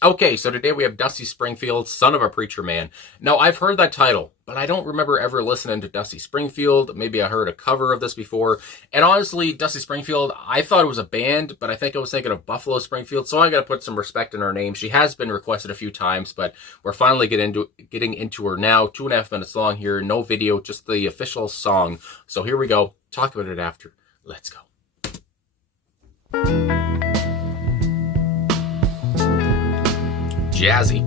Okay, so today we have Dusty Springfield, Son of a Preacher Man. Now, I've heard that title, but I don't remember ever listening to Dusty Springfield. Maybe I heard a cover of this before. And honestly, Dusty Springfield, I thought it was a band, but I think I was thinking of Buffalo Springfield, so I gotta put some respect in her name. She has been requested a few times, but we're finally getting into her now. 2.5 minutes long here, no video, just the official song. So here we go. Talk about it after. Let's go. Jazzy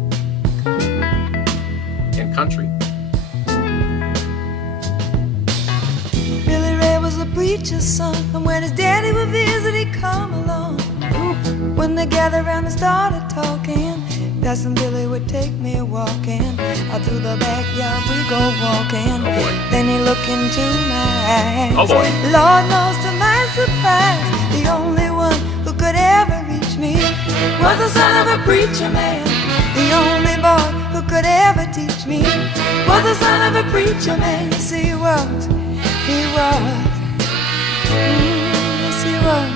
and country. Billy Ray was a preacher's son, and when his daddy would visit, he'd come along. When they gathered around and started talking, that's when Billy would take me walking. Out through the backyard we go walking. Oh boy. Then he looked into my eyes. Oh boy. Lord knows to my surprise, the only one who could ever reach me was the son of a preacher man. The only boy who could ever teach me was the son of a preacher man. Yes, he was. He was. Yes, he was.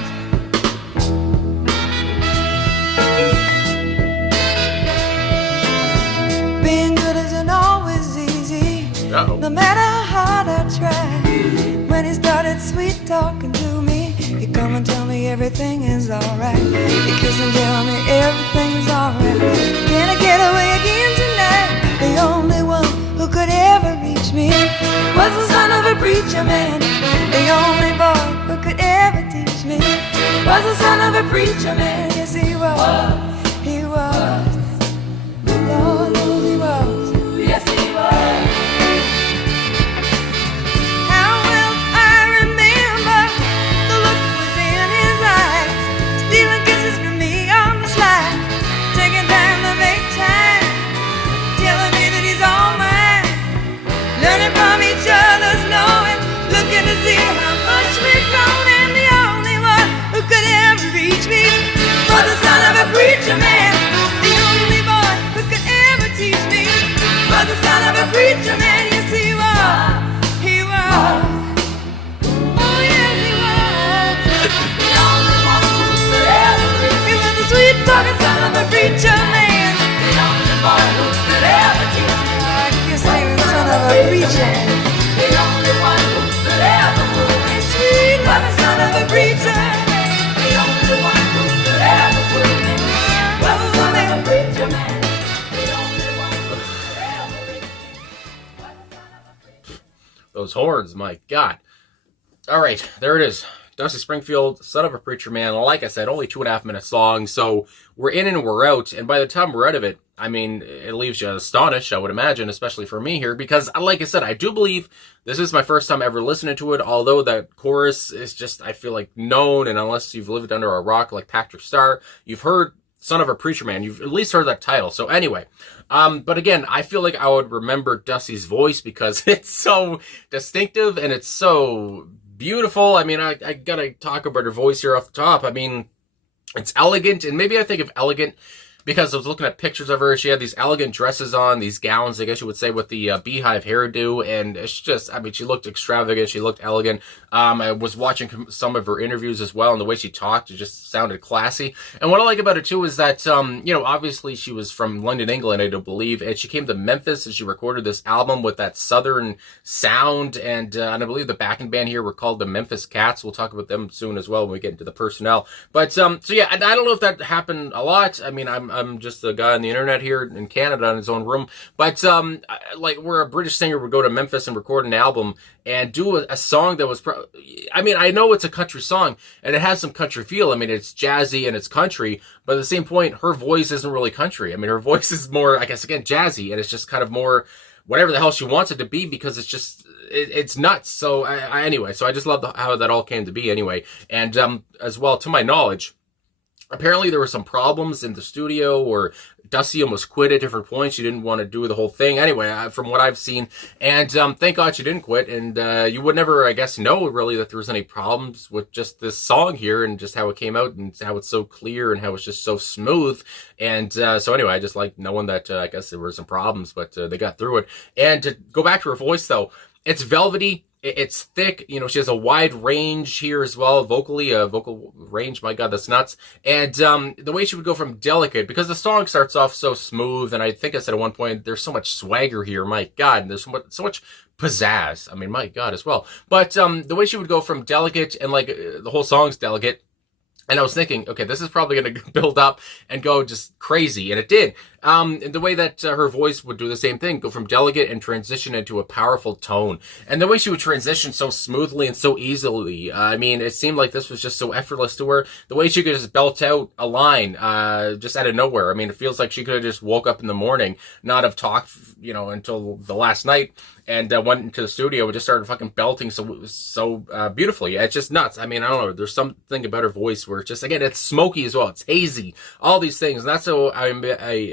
Being good isn't always easy. Uh-oh. No matter how hard I try. When he started sweet talking to me, he'd come and tell me everything is alright. He'd kiss and tell me everything is alright. Can I get away again tonight? The only one who could ever reach me was the son of a preacher man. The only boy who could ever teach me was the son of a preacher man. Yes, he was. He was. Lord knows he was. Yes, he was. How well I remember the look was in his eyes, stealing kisses from me on the slide, taking time to make time, telling me that he's all mine, learning from each other's knowing, looking to see how much we've grown, and the only one who could ever reach me was the son of a preacher man. The only boy who could ever teach me was the son of a preacher man. Yes, he was. He was. Oh, yes, he was. The only one who could ever reach me. He was the sweet talking son of a preacher man. The only boy who could ever teach me. I guess he was the son of a preacher. The only one who could ever move me sweet was the son of a preacher. The only one who could ever move me was the son of a preacher man. Those horns, my God. All right, there it is. Dusty Springfield, Son of a Preacher Man. Like I said, only 2.5 minutes long, so we're in and we're out. And by the time we're out of it, I mean, it leaves you astonished, I would imagine, especially for me here, because, like I said, I do believe this is my first time ever listening to it, although that chorus is just, I feel like, known, and unless you've lived under a rock like Patrick Star, you've heard Son of a Preacher Man. You've at least heard that title. So anyway, but again, I feel like I would remember Dusty's voice because it's so distinctive and it's so beautiful. I mean, I gotta talk about her voice here off the top. I mean, it's elegant, and maybe I think of elegant because I was looking at pictures of her. She had these elegant dresses on, these gowns, I guess you would say, with the beehive hairdo, and it's just, I mean, she looked extravagant, she looked elegant. I was watching some of her interviews as well, and the way she talked, it just sounded classy. And what I like about it, too, is that, you know, obviously she was from London, England, I do believe, and she came to Memphis, and she recorded this album with that southern sound, and I believe the backing band here were called the Memphis Cats. We'll talk about them soon as well when we get into the personnel. But, so yeah, I don't know if that happened a lot. I mean, I'm just a guy on the internet here in Canada in his own room. But, like, where a British singer would go to Memphis and record an album and do a song that was, I mean, I know it's a country song and it has some country feel. I mean, it's jazzy and it's country, but at the same point, her voice isn't really country. I mean, her voice is more, I guess, again, jazzy, and it's just kind of more whatever the hell she wants it to be because it's just, it's nuts. So anyway, so I just love how that all came to be anyway. And, as well, to my knowledge, apparently there were some problems in the studio, or Dusty almost quit at different points. She didn't want to do the whole thing. Anyway, from what I've seen, and thank God she didn't quit. And you would never, I guess, know really that there was any problems with just this song here and just how it came out and how it's so clear and how it's just so smooth. And so anyway, I just like knowing that I guess there were some problems, but they got through it. And to go back to her voice, though, it's velvety. it's thick. You know, she has a wide range here as well, vocally, vocal range. My God, that's nuts. And the way she would go from delicate, because the song starts off so smooth, and I think I said at one point, there's so much swagger here. My God, and there's so much pizzazz. I mean, my God, as well. But the way she would go from delicate, and like the whole song's delicate. And I was thinking, okay, this is probably going to build up and go just crazy. And it did. And the way that her voice would do the same thing, go from delicate and transition into a powerful tone. And the way she would transition so smoothly and so easily. I mean, it seemed like this was just so effortless to her. The way she could just belt out a line just out of nowhere. I mean, it feels like she could have just woke up in the morning, not have talked, you know, until the last night. And went into the studio and just started fucking belting so beautifully. It's just nuts. I mean, I don't know. There's something about her voice where it's just, again, it's smoky as well. It's hazy. All these things. And that's how I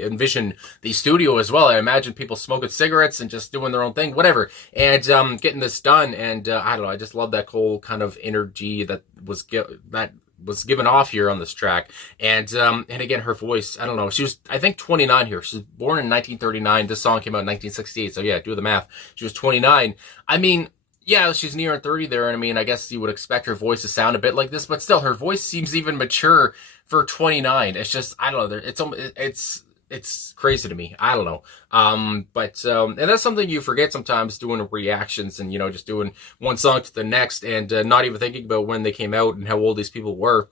envision the studio as well. I imagine people smoking cigarettes and just doing their own thing, whatever. And getting this done. And I don't know. I just love that whole kind of energy that was given off here on this track. And again, her voice, I don't know. She was, I think, 29 here. She was born in 1939. This song came out in 1968. So yeah, do the math. She was 29. I mean, yeah, she's near 30 there. And I mean, I guess you would expect her voice to sound a bit like this, but still, her voice seems even mature for 29. It's just, I don't know. It's crazy to me. I don't know. And that's something you forget sometimes, doing reactions and, you know, just doing one song to the next and not even thinking about when they came out and how old these people were.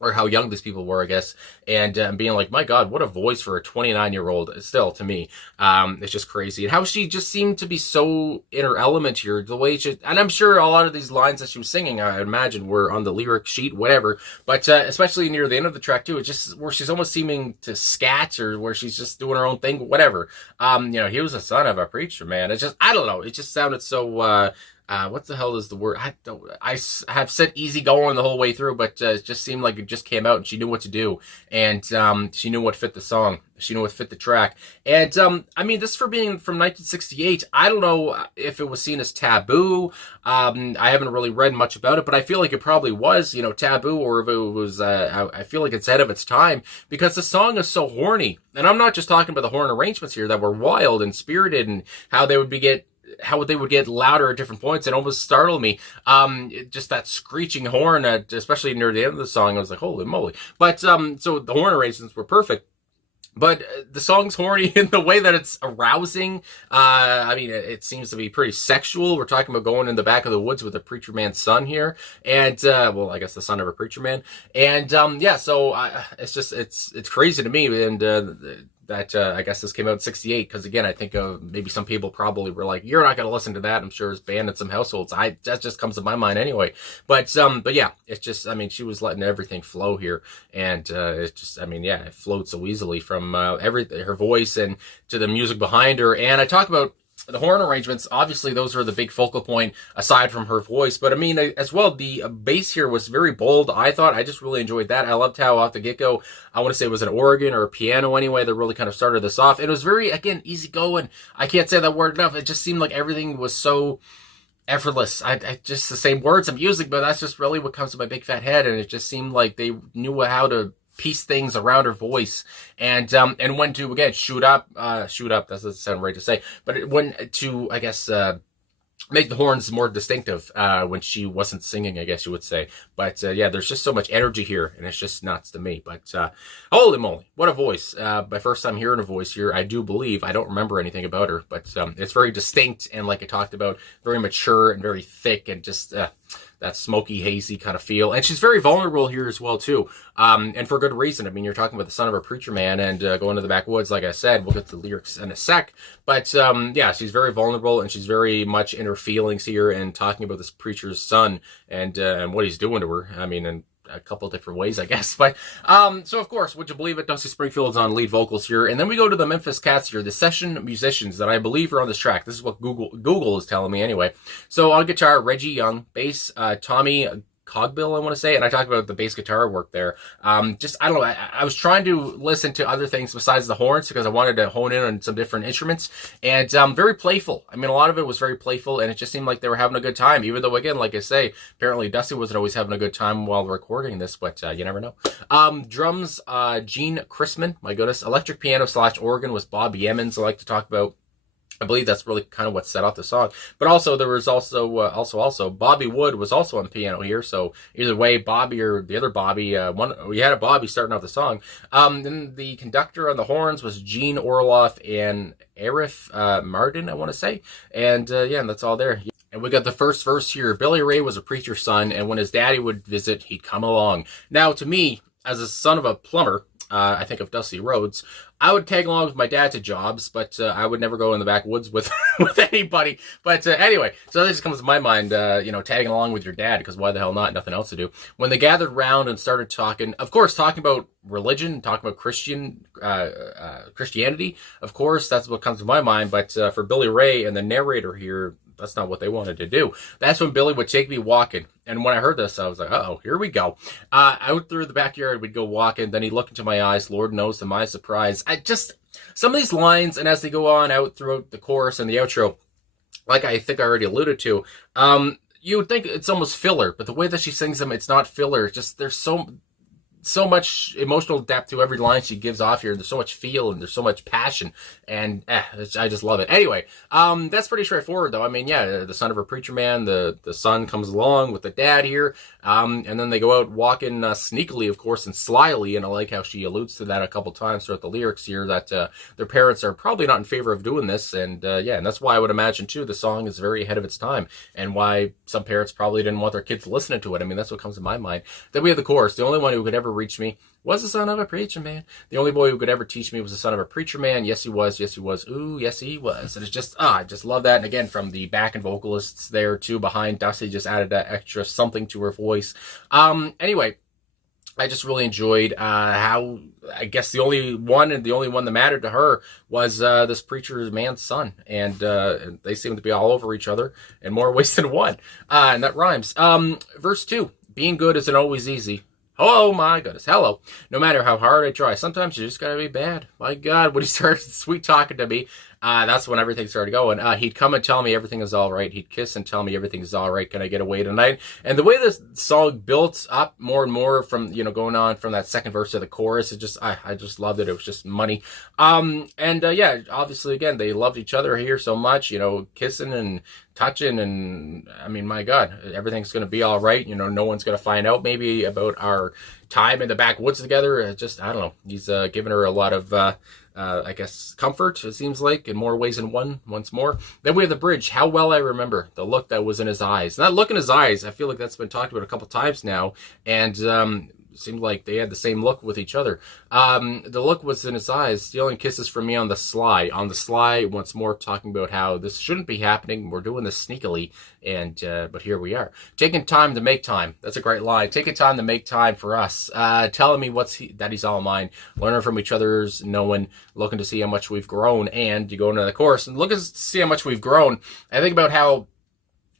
Or how young these people were, I guess, and being like, my God, what a voice for a 29-year-old. Still, to me, it's just crazy. And how she just seemed to be so in her element here, the way she, and I'm sure a lot of these lines that she was singing, I imagine, were on the lyric sheet, whatever. But especially near the end of the track too, it's just where she's almost seeming to scat, or where she's just doing her own thing, whatever. You know, he was the son of a preacher, man. It's just, I don't know. It just sounded so. What the hell is the word? I have said easy going the whole way through, but it just seemed like it just came out and she knew what to do. And she knew what fit the song. She knew what fit the track. And I mean, this for being from 1968, I don't know if it was seen as taboo. I haven't really read much about it, but I feel like it probably was, you know, taboo, or if it was, I feel like it's ahead of its time, because the song is so horny. And I'm not just talking about the horn arrangements here that were wild and spirited, and how they would get louder at different points. It almost startled me. Just that screeching horn, especially near the end of the song, I was like, holy moly. But, so the horn arrangements were perfect. But the song's horny in the way that it's arousing. I mean, it seems to be pretty sexual. We're talking about going in the back of the woods with a preacher man's son here. And, well, I guess the son of a preacher man. And, yeah, so it's just, it's crazy to me. And, that I guess this came out in 68, because again, I think maybe some people probably were like, you're not going to listen to that. I'm sure it's banned in some households. That just comes to my mind anyway. But yeah, it's just, I mean, she was letting everything flow here. And it's just, I mean, yeah, it flowed so easily from everything, her voice, and to the music behind her. And I talk about the horn arrangements. Obviously, those are the big focal point aside from her voice. But I mean, as well, the bass here was very bold. I thought, I just really enjoyed that. I loved how off the get-go, I want to say it was an organ or a piano anyway, that really kind of started this off. It was very, again, easy going. I can't say that word enough. It just seemed like everything was so effortless. I just, the same words I'm using, but that's just really what comes to my big fat head. And it just seemed like they knew how to piece things around her voice, and when to, again, shoot up, that doesn't sound right to say, but when to, I guess, make the horns more distinctive when she wasn't singing, I guess you would say. But yeah, there's just so much energy here, and it's just nuts to me. But holy moly, what a voice. My first time hearing a voice here, I do believe. I don't remember anything about her, but it's very distinct, and like I talked about, very mature and very thick, and just that smoky, hazy kind of feel. And she's very vulnerable here as well, too. And for good reason. I mean, you're talking about the son of a preacher man and going to the backwoods, like I said. We'll get to the lyrics in a sec. But, yeah, she's very vulnerable, and she's very much in her feelings here, and talking about this preacher's son and what he's doing to her. I mean, and a couple different ways, I guess. But so of course, would you believe it, Dusty Springfield's on lead vocals here. And then we go to the Memphis Cats here, the session musicians that I believe are on this track. This is what Google is telling me anyway. So on guitar, Reggie Young. Bass, Tommy Cogbill, I want to say. And I talked about the bass guitar work there. Just, I don't know, I was trying to listen to other things besides the horns, because I wanted to hone in on some different instruments. And very playful. I mean, a lot of it was very playful, and it just seemed like they were having a good time, even though, again, like I say, apparently Dusty wasn't always having a good time while recording this, but you never know. Drums, Gene Chrisman, my goodness. Electric piano / organ was Bob Yemmons, I like to talk about. I believe that's really kind of what set off the song. But also, there was also Bobby Wood was also on piano here. So either way, Bobby or the other Bobby, we had a Bobby starting off the song. Then the conductor on the horns was Gene Orloff and Arif Mardin, I want to say. And and that's all there. And we got the first verse here. Billy Ray was a preacher's son, and when his daddy would visit, he'd come along. Now, to me, as a son of a plumber, I think of Dusty Rhodes, I would tag along with my dad to jobs, but I would never go in the backwoods with with anybody. But anyway, so that just comes to my mind, tagging along with your dad, because why the hell not? Nothing else to do. When they gathered round and started talking, of course, talking about religion, talking about Christianity, of course, that's what comes to my mind. But for Billy Ray and the narrator here, that's not what they wanted to do. That's when Billy would take me walking. And when I heard this, I was like, uh-oh, here we go. Out through the backyard, we'd go walking. Then he'd look into my eyes. Lord knows, to my surprise. Some of these lines, and as they go on out throughout the chorus and the outro, like I think I already alluded to, you would think it's almost filler. But the way that she sings them, it's not filler. It's just, there's so much emotional depth to every line she gives off here. There's so much feel and there's so much passion, and I just love it. Anyway, that's pretty straightforward though. I mean, yeah, the son of a preacher man, the son comes along with the dad here, and then they go out walking sneakily, of course, and slyly, and I like how she alludes to that a couple times throughout the lyrics here, that their parents are probably not in favor of doing this, and and that's why I would imagine too the song is very ahead of its time, and why some parents probably didn't want their kids listening to it. I mean, that's what comes to my mind. Then we have the chorus. The only one who could ever reach me was the son of a preacher man. The only boy who could ever teach me was the son of a preacher man. Yes, he was. Yes, he was. Ooh, yes, he was. And it's just, I just love that. And again, from the backing vocalists there too behind, Dusty just added that extra something to her voice. Anyway, I just really enjoyed how, I guess the only one that mattered to her was this preacher man's son. And they seem to be all over each other in more ways than one. And that rhymes. Verse 2, being good isn't always easy. Oh my goodness, hello. No matter how hard I try, sometimes you just gotta be bad. My God, when he started sweet talking to me, that's when everything started going. He'd come and tell me everything is all right. He'd kiss and tell me everything is all right. Can I get away tonight? And the way this song built up more and more from, going on from that second verse to the chorus, I just loved it. It was just money. Obviously, again, they loved each other here so much, kissing and touching, and I mean, my God, everything's going to be all right. No one's going to find out maybe about our time in the backwoods together. I don't know. He's giving her a lot of, I guess, comfort, it seems like, in more ways than one, once more. Then we have the bridge. How well I remember the look that was in his eyes. And that look in his eyes, I feel like that's been talked about a couple times now. And, seemed like they had the same look with each other. The look was in his eyes, stealing kisses from me on the sly. On the sly, once more, talking about how this shouldn't be happening. We're doing this sneakily, and but here we are. Taking time to make time. That's a great line. Taking time to make time for us. Telling me that he's all mine. Learning from each other's knowing. Looking to see how much we've grown. And you go into the chorus and look to see how much we've grown. I think about how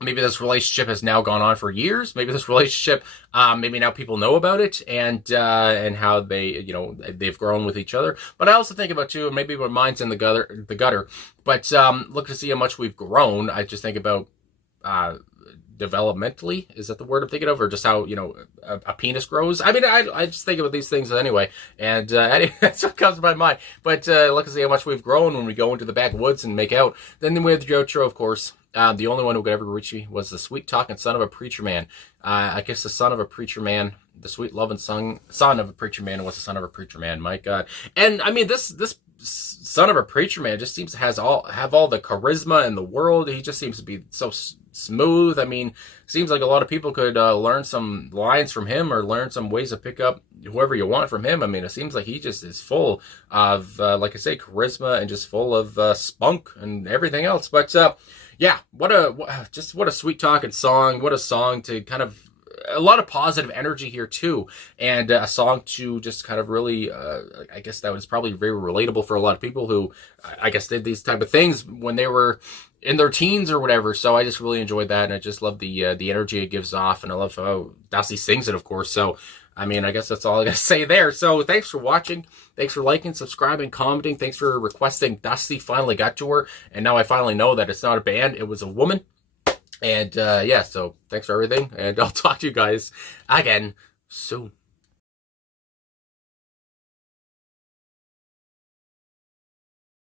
maybe this relationship has now gone on for years. Maybe this relationship, maybe now people know about it, and how they, they've grown with each other. But I also think about too, maybe when mine's in the gutter. But look to see how much we've grown. I just think about developmentally, is that the word I'm thinking of, or just how a penis grows? I mean, I just think about these things anyway, and that's what comes to my mind. But look to see how much we've grown when we go into the backwoods and make out. Then we have the outro, of course. The only one who could ever reach me was the sweet-talking son of a preacher man. I guess the son of a preacher man, the sweet-loving son of a preacher man was the son of a preacher man. My God. And, I mean, this son of a preacher man just seems to have all the charisma in the world. He just seems to be so smooth. I mean, seems like a lot of people could learn some lines from him, or learn some ways to pick up whoever you want from him. I mean, it seems like he just is full of, like I say, charisma, and just full of spunk and everything else. But, yeah, what a sweet talking song. What a song to kind of, a lot of positive energy here too. And a song to just kind of really, I guess that was probably very relatable for a lot of people who, I guess, did these type of things when they were in their teens or whatever. So I just really enjoyed that. And I just love the energy it gives off. And I love how Dusty sings it, of course. So, I mean, I guess that's all I got to say there. So thanks for watching. Thanks for liking, subscribing, commenting. Thanks for requesting Dusty. Finally got to her. And now I finally know that it's not a band. It was a woman. And so thanks for everything. And I'll talk to you guys again soon.